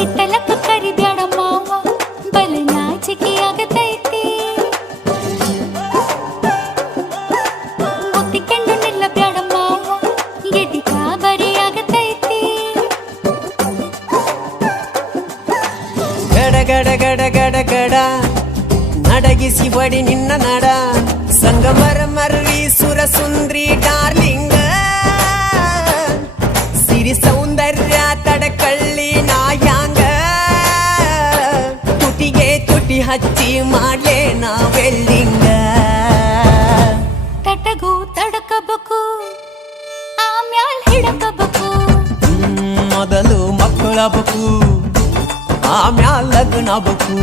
ಹಿತ್ತಲಕ್ಕ ಕರಿಬ್ಯಾಡ ಮಾವ ಬಲ ನಾಚಿಕೆ ಆಗತೈತಿ ಒತ್ತಿಕೊಂಡು ನಿಲ್ಲಬ್ಯಾಡ ಮಾವ ಎದಿ ಕಾಬರಿ ಆಗತೈತಿ ಗಡ ಗಡ ಗಡ ಗಡ ಗಡ ನಡಗಿಸಿ ಬಡಿ ನಿನ್ನ ನಡ ಸಂಗಮರ ಮರ್ವಿ ಸುರ ಸುಂದ್ರಿ ಡಾರ್ಲಿಂಗ ಸಿರಿ ಸೌಂದರ್ಯ ತಡಕಳ್ಳಿ ನಾಯಾಂಗ ತುಟಿಗೆ ತುಟಿ ಹಚ್ಚಿ ಮಾಡ್ಲೆ ನಾ ವೆಲ್ಡಿಂಗ ತಟಗೂ ತಡಕಬೇಕು ಆಮ್ಯಾಲ್ ಹಿಡಕಬೇಕು ಮೊದಲು ಮಕ್ಕಳಬೇಕು ಆಮ್ಯಾಲ ಲಗ್ನಬೇಕು